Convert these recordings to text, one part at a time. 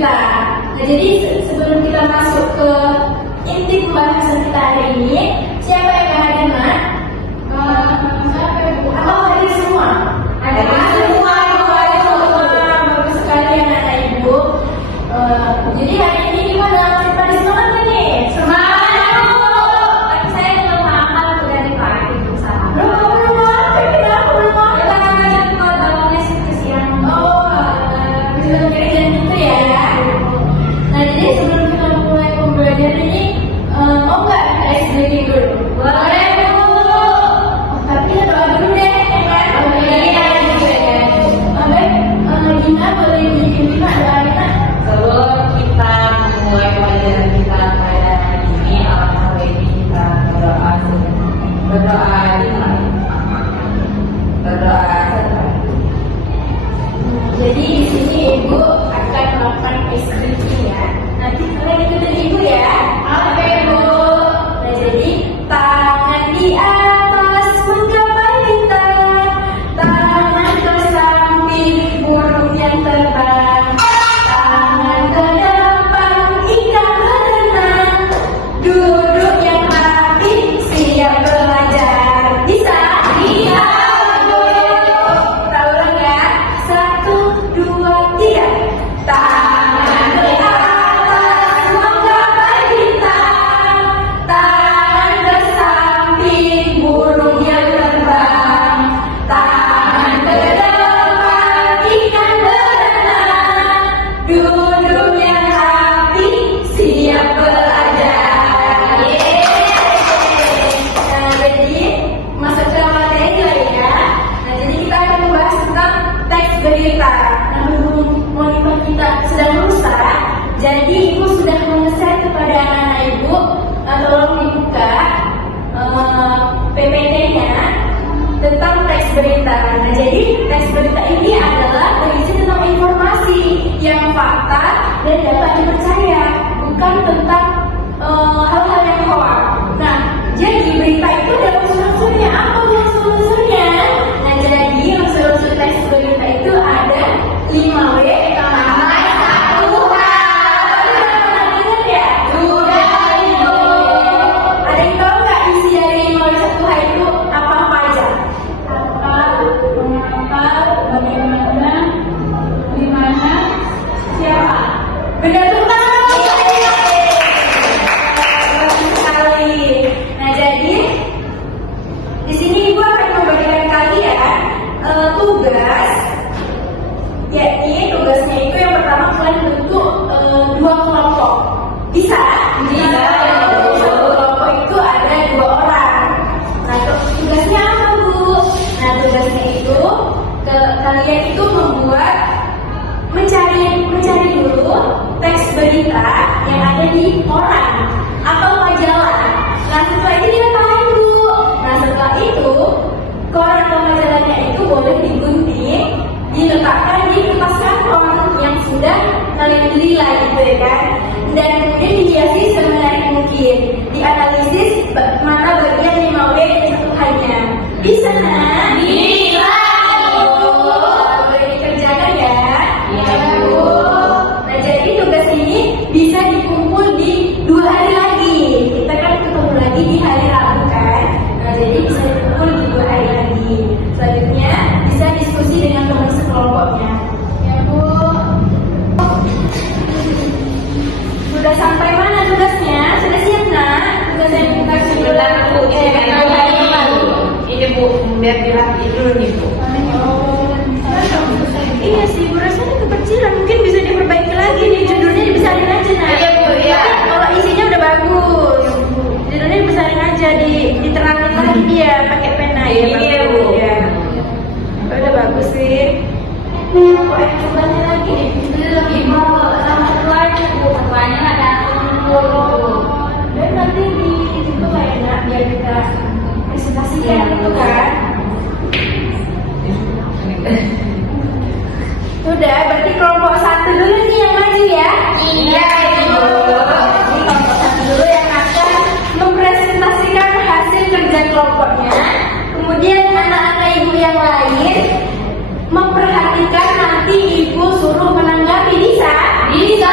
berita. Nah, jadi sebelum kita masuk ke inti pembahasan kita hari ini, siapa yang hadir, Mak? Oh, hadir semua. Ada semua, bagus sekali anak-anak Ibu. Jadi hari ini gimana? Pada semangat nih? Semangat! Tapi saya belum hafal tuh dari pagi bersama. Belum hafal, kenapa belum hafal? Kita bangunnya siang. Bisa kerja gitu ya. Nah, jadi sebelum kita mulai pembelajaran ini, mau nggak guys breaking dulu? Boleh Bu. Tapi ya doa dulu deh, ya kan? Iya juga ya. Baik, Gina boleh bikin Gina doanya. Sebelum kita memulai pelajaran kita pada hari ini, alangkah baiknya kita berdoa dulu. Berdoa setelah. Jadi di sini Ibu akan melakukan prescription ya. Nanti kalian ikutin Ibu ya. Oke Bu. Nah jadi tangan di atas menggapai bintang, tangan ke samping burung yang terbang, tangan ke depan ikan berenang, duduk yang rapi siap belajar. Bisa? Bisa Bu. Kita ulang ya. 1, 2, 3. Tangan ke atas menggapai bintang, tangan ke samping burung yang terbang, tangan ke depan ikan berenang, duduk yang rapi siap belajar. Nah, jadi masuk ke materi lagi ya. Nah, jadi kita akan membahas tentang teks berita. Nah, berhubung monitor kita sedang rusak, jadi Ibu sudah mengeset kepada anak-anak Ibu, tolong dibuka PPT-nya tentang teks berita. Nah, jadi teks berita ini adalah berisi tentang informasi yang fakta dan dapat dipercaya, bukan tentang hal-hal yang hoax. Nah, jadi berita itu ada unsur-unsurnya. Apa unsur-unsurnya? Nah, jadi unsur-unsur teks berita itu ada 5W tambah 1H. Pernah ingat ya? Sudah Ibu. Ada yang tahu nggak isi dari 5W 1H itu apa-apa aja? Apa, mengapa, bagaimana, di mana, siapa? Benar sekali. Sekali. Nah, jadi di sini Ibu akan membagikan kalian tugas. Yakni tugasnya itu yang pertama kalian bentuk 2 kelompok. Bisa? Bisa. Satu kelompok itu ada 2 orang. Nah, tugasnya apa Bu? Nah, tugasnya itu kalian itu membuat mencari dulu teks berita yang ada di koran atau majalah. Nah, setelah itu dia tahan Bu. Nah, setelah itu koran atau majalahnya itu boleh digunting, diletakkan di kertas karton yang sudah kalian beli lah gitu ya kan, dan kemudian dihiasi semenarik mungkin, dianalisis mana bagian 5W dan 1H-nya. Bisa? Bisa. Boleh dikerjakan ya? Iya Bu. Nah, jadi tugas ini bisa dikumpul di 2 hari lagi. Kita kan ketemu lagi di hari Rabu kan. Nah, jadi bisa dikumpul di 2 hari lagi. Selanjutnya bisa diskusi dengan teman sekelompoknya. Ya Bu. Sudah sampai mana tugasnya? Sudah siap nak? Tugasnya dibuka sebentar Bu. Ini Bu, biar dirapiin dulu nih Bu. Iya sih, Bu, rasanya kekecilan. Mungkin bisa diperbaiki lagi nih. Judulnya dibesarin aja nak. Iya Bu, iya. Tapi kalau isinya udah bagus, judulnya dibesarin aja, diterangin lagi dia pakai pena ya. Iya Bu. Ya. Udah bagus sih. Kok yang cobanya lagi nih? Itu lebih mau sama keluarnya Bu, keluarnya nggak datang dulu. Dan nanti di situ lah ya nak, biar kita presentasikan gitu kan. Sudah, berarti kelompok 1 dulu nih yang maju ya. Iya Ibu. Jadi kelompok 1 dulu yang akan mempresentasikan hasil kerja kelompoknya. Kemudian anak-anak Ibu yang lain memperhatikan, nanti Ibu suruh menanggapi. Bisa? Bisa.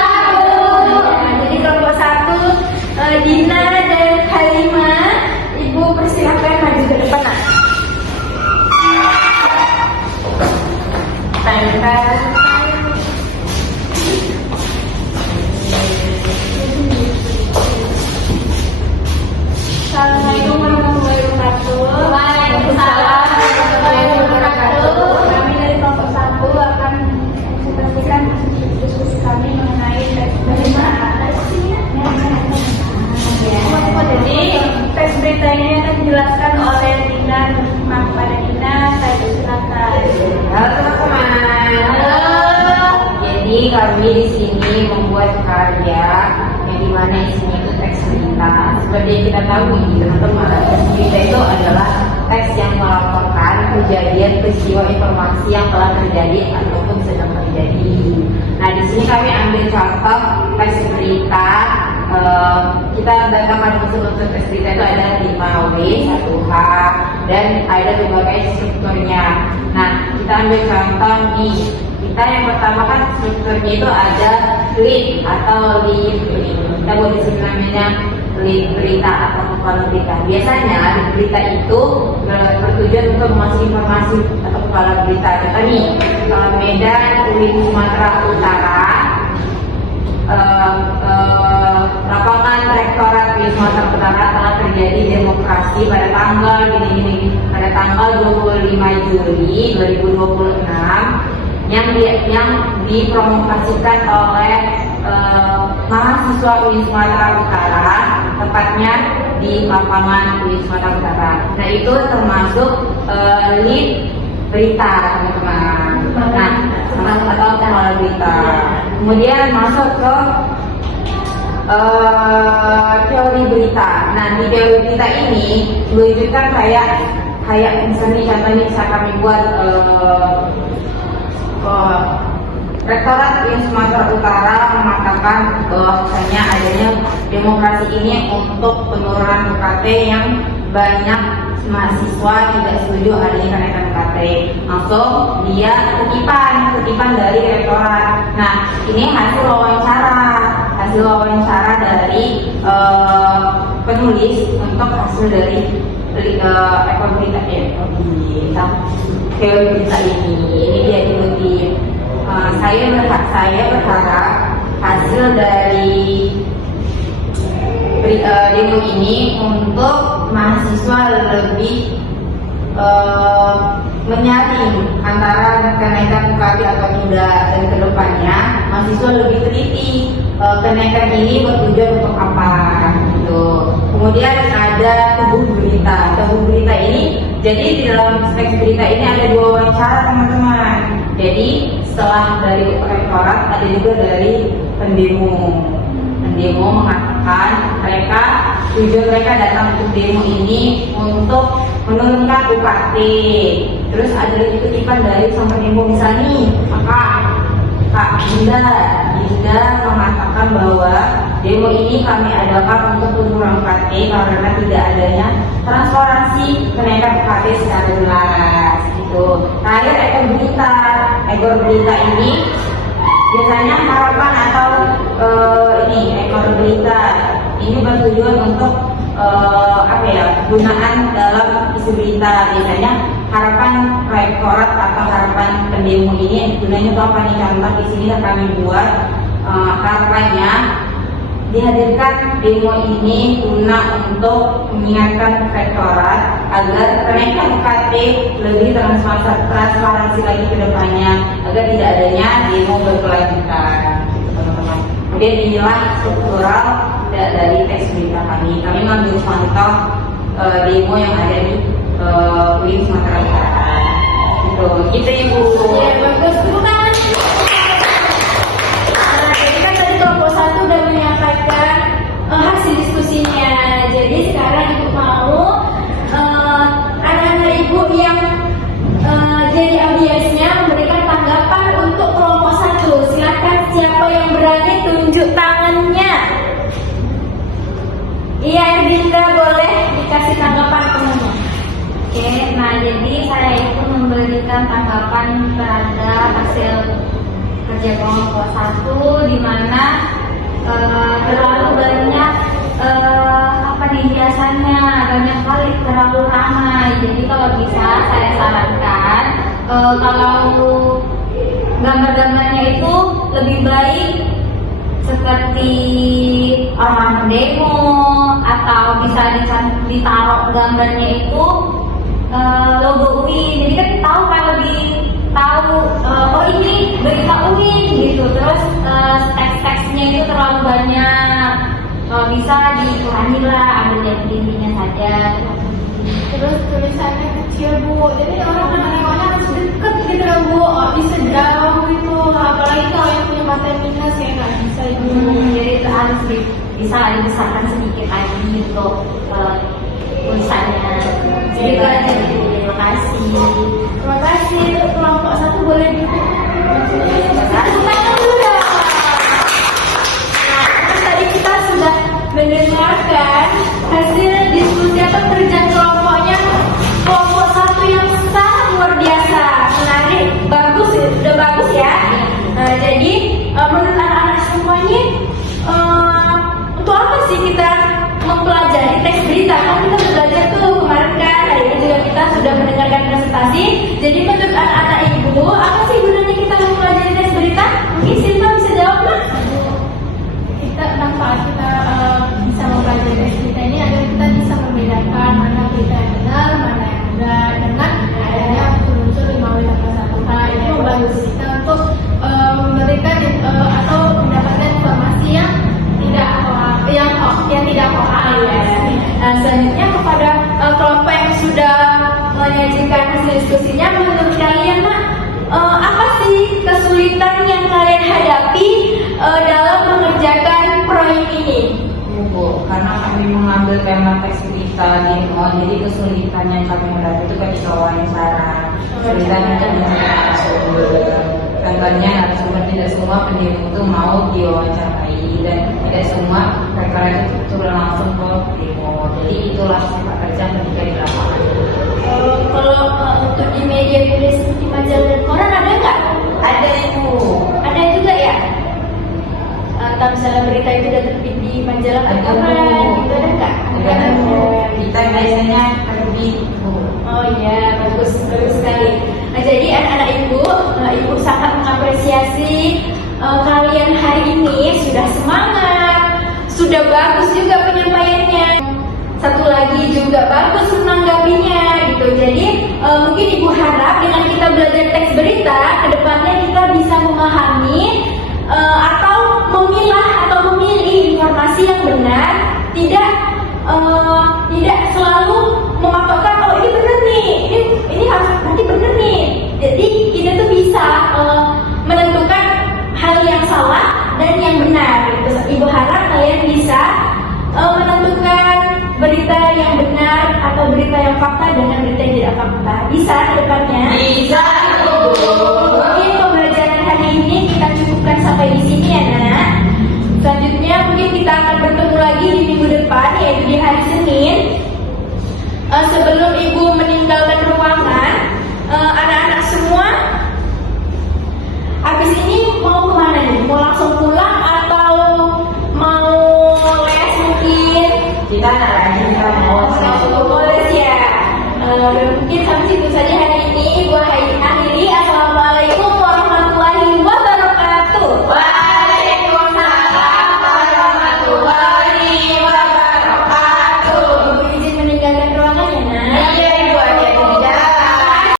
silakan. Assalamualaikum warahmatullahi wabarakatuh. Waalaikumsalam warahmatullahi wabarakatuh. Kami dari kelompok 1 akan menyampaikan diskusi kami mengenai Jadi teks berita ini akan dijelaskan oleh Dina Nurma. Kepada Dina, saya silakan. Halo teman-teman. Halo. Jadi kami di sini membuat karya yang dimana isinya itu teks berita. Seperti yang kita tahu nih teman-teman, teks berita itu adalah teks yang melaporkan kejadian, peristiwa, informasi yang telah terjadi ataupun sedang terjadi. Nah di sini kami ambil contoh teks berita. Kita datangkan unsur teks berita itu ada 5W, 1H, dan ada berbagai strukturnya. Nah kita ambil contoh nih. Kita yang pertama kan strukturnya itu ada lead atau lead. Kita boleh disebut namanya lead berita atau kepala berita. Biasanya lead berita itu bertujuan untuk mengasih informasi atau kepala berita. Contoh nih, Medan, UIN Sumatera Utara, lapangan Rektorat UIN Sumatera Utara telah terjadi demonstrasi pada tanggal pada tanggal 25 Juli 2026 yang dipromosikan oleh mahasiswa UIN Sumatera Utara, tepatnya di lapangan UIN Sumatera Utara. Nah itu termasuk lead berita teman-teman. Nah atau kepala berita. Kemudian masuk ke teori berita. Nah di teori berita ini menunjukkan kayak misalnya contohnya bisa kami buat Rektorat UIN Sumatera Utara mengatakan bahwasanya adanya demokrasi ini untuk penurunan UKT yang banyak mahasiswa tidak setuju adanya kenaikan UKT. Langsung dia kutipan dari rektorat. Nah ini hasil wawancara dari penulis untuk hasil dari ekor berita teori berita ini. Ini dia dikutip. Saya berharap hasil dari demo ini untuk mahasiswa lebih menyaring antara kenaikan UKT atau tidak, dan kedepannya mahasiswa lebih teliti kenaikan ini bertujuan untuk apa gitu. Kemudian ada tubuh berita ini, jadi di dalam teks berita ini ada 2 wawancara teman-teman. Jadi setelah dari rektorat ada juga dari pendemo mengatakan tujuan mereka datang untuk demo ini untuk menurunkan UKT. Terus ada lagi kutipan dari sang pendemo, misalnya Kak Dinda mengatakan bahwa demo ini kami adakan untuk penurunan UKT karena tidak adanya transparansi kenaikan UKT secara jelas gitu. Terakhir ekor berita ini biasanya harapan atau ekor berita ini bertujuan untuk gunaan dalam isu berita. Biasanya harapan rektorat atau harapan pendemo ini gunanya untuk apa nih? Contoh di sini kami buat harapannya dihadirkan demo ini guna untuk mengingatkan rektorat agar kenaikan UKT lebih transparansi lagi ke depannya, agar tidak adanya demo berkelanjutan, teman-teman. Kemudian inilah struktural dari teks berita kami. Kami mengambil contoh demo yang ada di UIN Sumatera Utara. Gitu Ibu. Ya, bagus. Tepuk tangan. Jadi kan tadi kelompok 1 udah menyampaikan hasil diskusinya. Jadi sekarang Ibu mau anak-anak Ibu yang jadi audiensnya memberikan tanggapan untuk kelompok 1. Silakan, siapa yang berani tunjuk tangannya. Iya, Erdinda, boleh dikasih tanggapan temannya. Oke, nah jadi saya itu memberikan tanggapan terhadap hasil kerja kelompok 1, di mana terlalu banyak hiasannya, banyak kali terlalu ramai. Jadi kalau bisa saya sarankan kalau gambar-gambarnya itu lebih baik seperti orang demo, atau bisa ditaruh gambarnya itu logo UIN. Jadi kan tahu kan, lebih tahu oh ini berita UIN gitu. Terus teks-teksnya itu terlalu banyak, bisa dikurangi lah, ambil yang intinya saja. Terus tulisannya kecil Bu, jadi orang nengoknya harus deket gitu loh Bu, nggak bisa jauh gitu. Apalagi kalau yang punya mata minus ya nggak bisa itu. Jadi itu harus bisa dibesarkan sedikit lagi untuk tulisannya. Jadi itu aja. Terima kasih. Terima kasih. Untuk kelompok 1 boleh tadi kita sudah mendengarkan hasil diskusi atau kerja kelompoknya kelompok 1 yang sangat luar biasa, menarik, bagus, sudah bagus ya. Jadi menurut anak-anak semuanya, untuk apa sih kita mempelajari teks berita? Kan kita sudah belajar tuh kemarin kan, hari ini juga kita sudah mendengarkan presentasi. Jadi menurut anak-anak ibu, apa sih gunanya kita mempelajari teks berita? Mungkin Silva bisa jawab lah. Manfaat kita bisa mempelajari teks berita ini adalah kita bisa membedakan mana berita yang benar, mana yang enggak, dengan adanya unsur 5W1H. Ini membantu kita untuk memberikan atau mendapatkan informasi yang tidak hoax ya. Selanjutnya kepada kelompok yang sudah menyajikan hasil diskusinya, menurut kalian apa sih kesulitan yang kalian hadapi dalam mengerjakan proyek ini? Bu, karena kami mengambil tema teks berita di MO, jadi kesulitan yang kami hadapi itu ketika wawancara. Kesulitan untuk mencari sumber. Contohnya narasumber tidak semua pendemo itu mau diwawancarai, dan tidak semua mereka itu langsung ke demo. Jadi itulah sepak kerja ketika di lapangan. Kalau untuk di media tulis seperti majalah dan koran ada nggak? Ada Ibu. Ada juga ya? Atau misalnya berita itu udah terbit di majalah dan koran, itu ada nggak? Ada. Kita biasanya terbit. Oh iya, bagus sekali. Nah, jadi anak-anak ibu sangat mengapresiasi kalian hari ini sudah semangat, sudah bagus juga penyampaiannya. Satu lagi juga bagus menanggapinya gitu. Jadi mungkin ibu harap dengan kita belajar teks berita, kedepannya kita bisa memahami atau memilah atau memilih informasi yang benar, tidak selalu mematokkan oh ini benar nih, ini harus nanti benar nih. Jadi kita tuh bisa menentukan hal yang salah dan yang benar. Gitu. Ibu harap kalian bisa menentukan berita yang benar atau berita yang fakta dengan berita yang tidak fakta. Bisa ke depannya? Bisa. Mungkin pembelajaran hari ini kita cukupkan sampai di sini ya nak. Selanjutnya mungkin kita akan bertemu lagi di minggu depan, yaitu di hari Senin. Sebelum ibu meninggalkan ruangan, anak-anak semua habis ini mau kemana nih? Mau langsung pulang atau mau les mungkin? Kita mau les ya. Mungkin sampai situ saja hari ini. Ibu